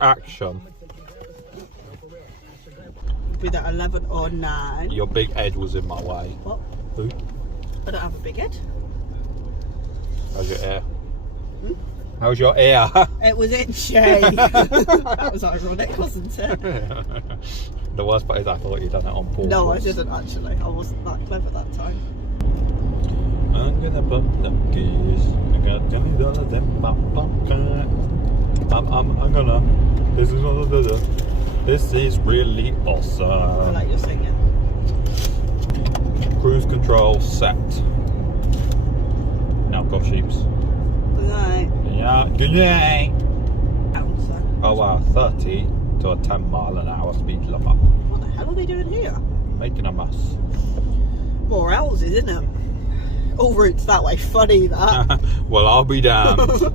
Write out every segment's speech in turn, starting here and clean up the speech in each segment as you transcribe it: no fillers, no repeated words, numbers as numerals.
Action. With at 11 or 9. Your big head was in my way. What? Who? I don't have a big head. How's your ear? How's your ear? It was itchy. That was ironic, wasn't it? The worst part is I thought you'd done it on purpose. No, I didn't actually. I wasn't that clever that time. I'm gonna bump the keys. I got $20 in my pocket. I'm gonna. This is really awesome. I like your singing. Cruise control set. Now go sheeps. Good night. Yeah, good night. Bouncer. Oh wow, 30 to a 10 mile an hour speed limit. What the hell are they doing here? Making a mess. More houses, isn't it? All routes that way. Funny that. Well, I'll be damned.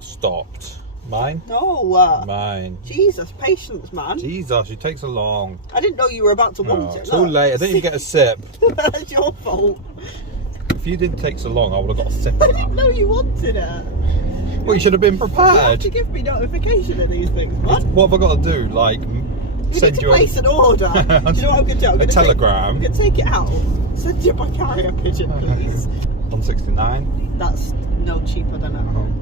Stopped. Mine? No. Mine. Jesus, patience, man. Jesus, it takes so long. I didn't know you were about to want it. Too late. I didn't even get a sip. That's your fault. If you didn't take so long, I would have got a sip I of didn't that. know you wanted it. Well, you should have been You have prepared. to give me notification of these things, man. What have I got to do? Like, You send need to you place an order. Do you know what I'm going to do? I'm a gonna telegram? I'm going to take it out. Send you my carrier pigeon, please. 169. That's no cheaper than at home.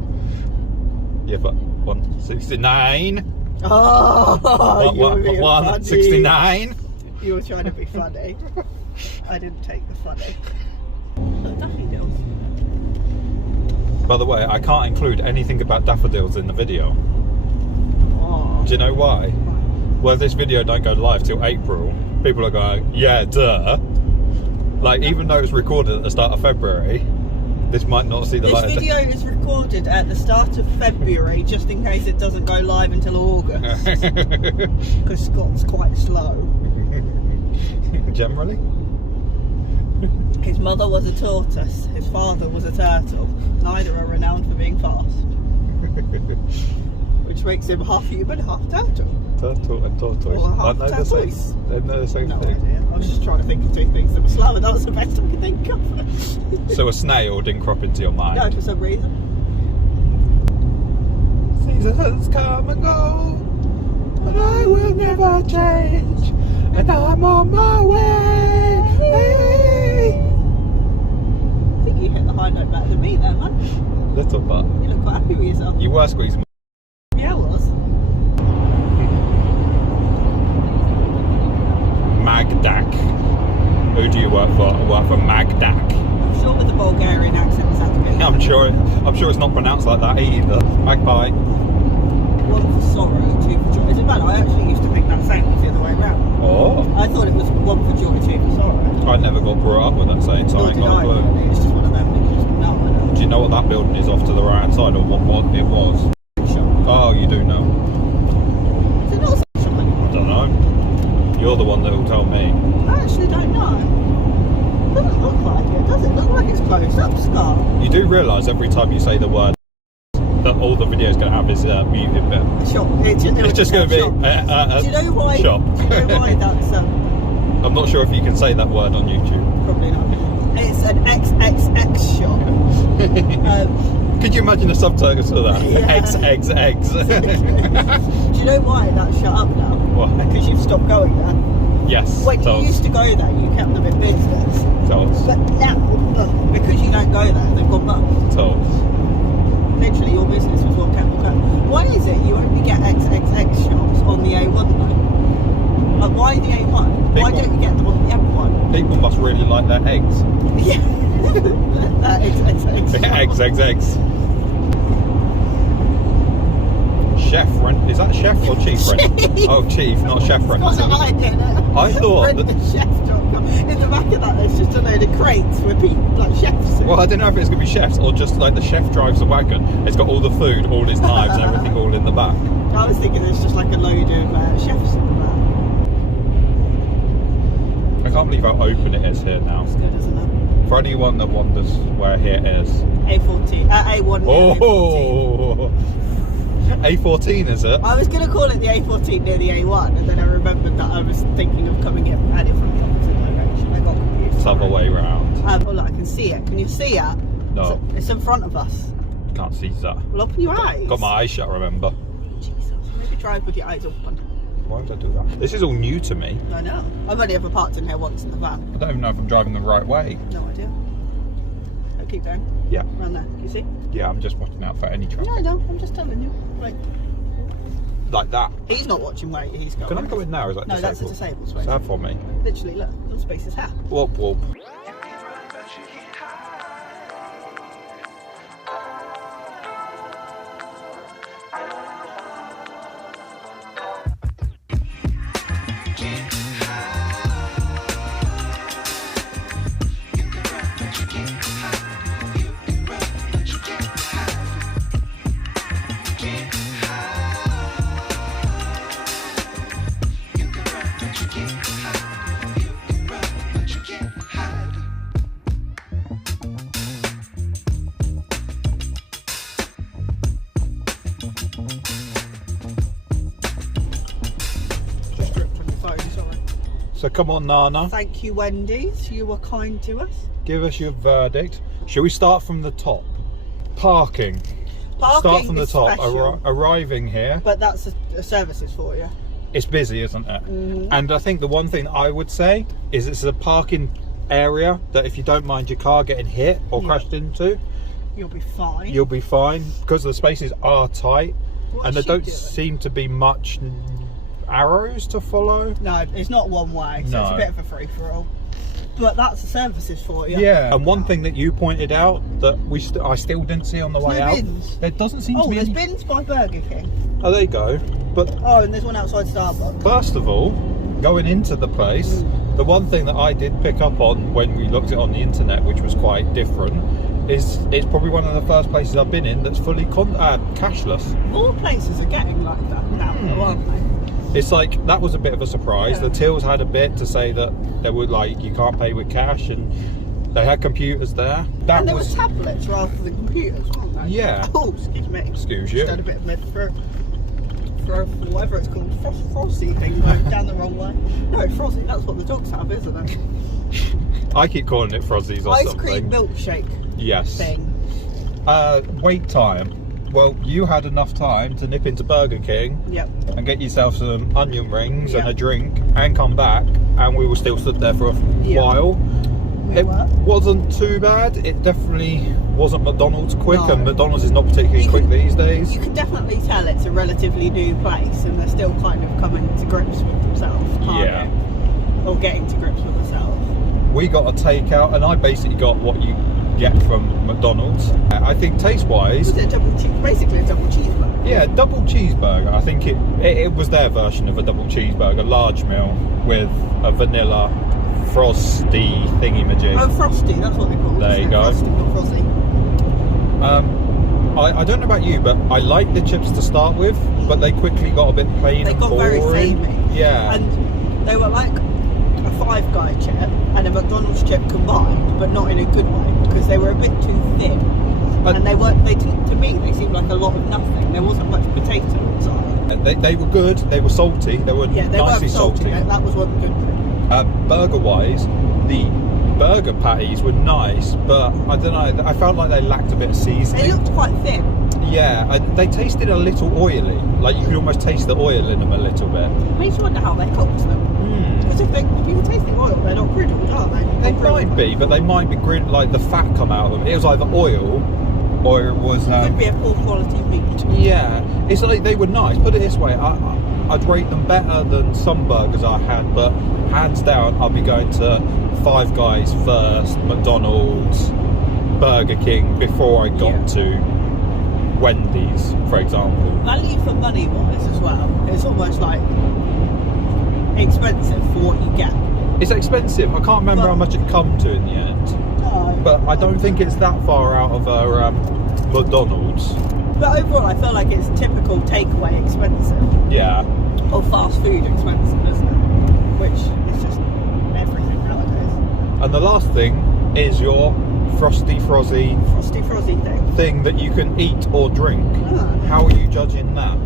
Yeah, but 169. Oh, you were being 169. funny. You were trying to be funny. I didn't take the funny. Look, daffodils. By the way, I can't include anything about daffodils in the video. Oh. Do you know why? Well, this video don't go live till April. People are going, yeah, duh. Like, even though it's recorded at the start of February, this might not see the light of This video is recorded at the start of February, just in case it doesn't go live until August. Because Scott's quite slow. Generally? His mother was a tortoise, his father was a turtle. Neither are renowned for being fast. Which makes him half human, half turtle. Turtle and tortoise. Or half Aren't they the same? tortoise. They're the same No thing. idea. I was just trying to think of two things that were slow, and that was the best I could think of. So a snail didn't crop into your mind? No, for some reason. Seasons come and go, but I will never change, and I'm on my way. Hey. I think you hit the high note better than me there, man. Little but. You look quite happy with yourself. You were squeezing. Yeah, I was. Magdak. Who do you work for? I work for Magdak. I'm sure with the Bulgarian accent it's had to be. I'm sure it's not pronounced like that either. Magpie. One for sorrow, two for joy. Isn't bad. I actually used to think that saying was the other way around. Oh. I thought it was one for joy, two for sorrow. I never got brought up with that saying, so I ain't got a clue. It's just one of them. It's just no, I don't. Do you know what that building is off to the right hand side, or what it was? Oh, you do know. Is it not a shop anymore? I don't know. You're the one that will tell me. I actually don't know. It doesn't look like it, does it? It looks like it's closed up, Scott. You do realise every time you say the word that all the video's going to have is muted bit. Shop. It's just going to be do you know why? shop. Do you know why that's I'm not sure if you can say that word on YouTube. probably not. It's an XXX shop. Could you imagine the subtitles to that? Yeah. XXX. Do you know why that's shut up now? Why? Because you've stopped going there. Yes. When you used to go there, you kept them in business. Toes. But now, because you don't go there, they've gone bust. Toes. Literally, your business was what kept them going. Why is it you only get XXX shops on the A1 though? Like, why the A1? Why People- don't you get them on the M1? People must really like their eggs. Yeah. XXX. XXX. Chef rent. Is that chef or chief rent? Oh, chief, not chef rent. Got an idea, innit? I thought that- Chef.com. In the back of that, there's just a load of crates where people, like chefs. Well, I don't know if it's going to be chefs or just like the chef drives a wagon. It's got all the food, all his knives and everything all in the back. I was thinking there's just like a load of chefs in the back. I can't believe how open it is here now. It's good, isn't it? For anyone that wonders where here is. A14. A1. Oh! A14. A14 is it? I was going to call it the A14 near the A1, and then I remembered that I was thinking of coming in and it from the opposite direction. I got confused. It's the other way round. Oh, look, I can see it. Can you see it? No. It's in front of us. Can't see that. Well, open your eyes. Got my eyes shut, remember? Jesus, maybe drive with your eyes open. Why would I do that? This is all new to me. I know. I've only ever parked in here once in the van. I don't even know if I'm driving the right way. No idea. Oh, keep going. Yeah. Around there. You see? Yeah, I'm just watching out for any traffic. No, I don't. I'm just telling you. Right. Like that. He's not watching where he's going. Can I go in now? Or is that No, disabled? that's a disabled space. Sad for me. Literally, look. Little space is half. Whoop whoop. So come on, Nana. Thank you, Wendy's. You were kind to us. Give us your verdict. Shall we start from the top? Parking. Start from the top. Arriving here. But that's a services for you. It's busy, isn't it? Mm-hmm. And I think the one thing I would say is it's a parking area that if you don't mind your car getting hit or crashed into, you'll be fine. You'll be fine because the spaces are tight and there don't doing? seem to be much arrows to follow. No, it's not one way, so it's a bit of a free-for-all. But that's the services for you. Yeah, and one thing that you pointed out that I still didn't see on the way out. Bins. There doesn't seem to be there's any... bins by Burger King. Oh, there you go. But and there's one outside Starbucks. First of all, going into the place, the one thing that I did pick up on when we looked at it on the internet, which was quite different, is it's probably one of the first places I've been in that's fully cashless. All places are getting like that now, though, aren't they? It's like, that was a bit of a surprise. Yeah. The tills had a bit to say that they were like, you can't pay with cash, and they had computers there. And there was tablets rather than computers, weren't there? Yeah. Oh, excuse me. Excuse you. Just had a bit of mid for whatever it's called, frosty thing going down the wrong way. No, frosty, that's what the dogs have, isn't it? I keep calling it Frozzies or Ice something. cream milkshake thing. Wait time. Well, you had enough time to nip into Burger King and get yourself some onion rings and a drink and come back, and we were still stood there for a while. It wasn't too bad. It definitely wasn't McDonald's quick, and McDonald's is not particularly quick these days. You can definitely tell it's a relatively new place, and they're still kind of coming to grips with themselves, or getting to grips with themselves. We got a takeout, and I basically got what you get from McDonald's. I think taste-wise, was it basically a double cheeseburger? Yeah, double cheeseburger. I think it was their version of a double cheeseburger, large meal with a vanilla frosty thingy-majig. Oh, frosty, that's what they call it. There you go. Frosty, not frosty. I don't know about you, but I liked the chips to start with, but they quickly got a bit plain and boring. They got very samey. Yeah. And they were like a Five Guy chip and a McDonald's chip combined, but not in a good way, because they were a bit too thin. And they didn't, to me, they seemed like a lot of nothing. There wasn't much potato inside. They were good, they were salty, they were nicely salty. That was one good thing. Burger-wise, the burger patties were nice, but I don't know, I felt like they lacked a bit of seasoning. They looked quite thin. Yeah, and they tasted a little oily. Like, you could almost taste the oil in them a little bit. Makes you wonder how they cooked them. Because if you can taste the oil, they're not griddled, are they? They might be, but they might be griddled, like the fat come out of them. It was either oil, or it was... could be a poor quality meat. Yeah, it's like they were nice. Put it this way, I'd rate them better than some burgers I had, but hands down, I'll be going to Five Guys first, McDonald's, Burger King before I got to Wendy's, for example. Value for money wise as well. It's almost like expensive for what you get. It's expensive. I can't remember how much it come to in the end. No, but I don't think it's that far out of a McDonald's. But overall, I feel like it's typical takeaway expensive. Yeah. Or fast food expensive, isn't it? Which is just everything nowadays. And the last thing is your frosty frozzy thing that you can eat or drink. How are you judging that?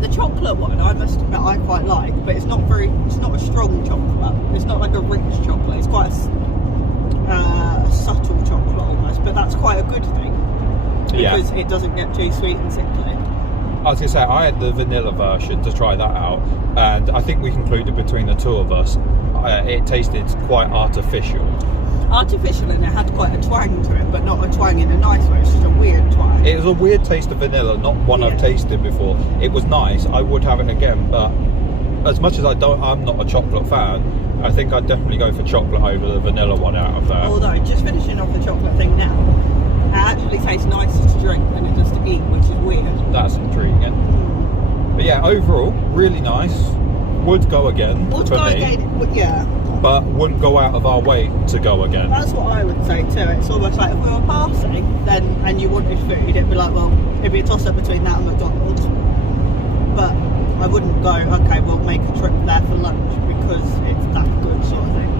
The chocolate one, I must admit, I quite like, but it's not a strong chocolate. It's not like a rich chocolate. It's quite a subtle chocolate almost, but that's quite a good thing. because it doesn't get too sweet and sickly. I was going to say, I had the vanilla version to try that out, and I think we concluded between the two of us, it tasted quite artificial. Artificial, and it had quite a twang to it, but not a twang in a nice way. It's just a weird twang. It was a weird taste of vanilla, not one I've tasted before. It was nice. I would have it again, but as much as I'm not a chocolate fan, I think I'd definitely go for chocolate over the vanilla one out of that. Although, just finishing off the chocolate thing now, it actually tastes nicer to drink than it does to eat, which is weird. That's intriguing. But yeah, overall, really nice. Would go again. Would go again, yeah. But wouldn't go out of our way to go again. That's what I would say too. It's almost like if we were passing then and you wanted food, it'd be like, well, it'd be a toss up between that and McDonald's. But I wouldn't go, okay, we'll make a trip there for lunch because it's that good sort of thing.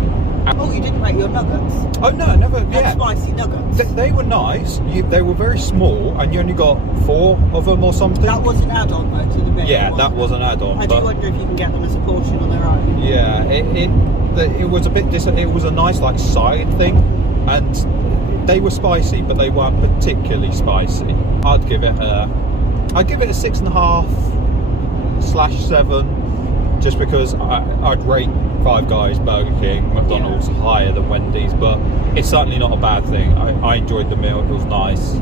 Oh, you didn't rate your nuggets? Oh no, never. Yeah, spicy nuggets. They were nice. They were very small, and you only got 4 of them or something. That was an add-on though to the meal. Yeah, that was an add-on. I do wonder if you can get them as a portion on their own. Yeah, it was a bit. It was a nice like side thing, and they were spicy, but they weren't particularly spicy. I'd give it a 6.5/7, just because I'd rate Five Guys, Burger King, McDonald's higher than Wendy's, but it's certainly not a bad thing. I enjoyed the meal, it was nice,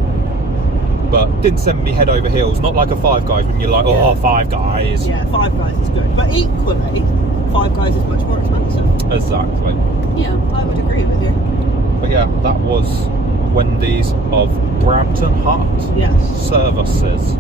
but didn't send me head over heels, not like a Five Guys when you're like, oh, Five Guys. Yeah, Five Guys is good, but equally, Five Guys is much more expensive. Exactly. Yeah, I would agree with you. But yeah, that was Wendy's of Brampton Hut Services.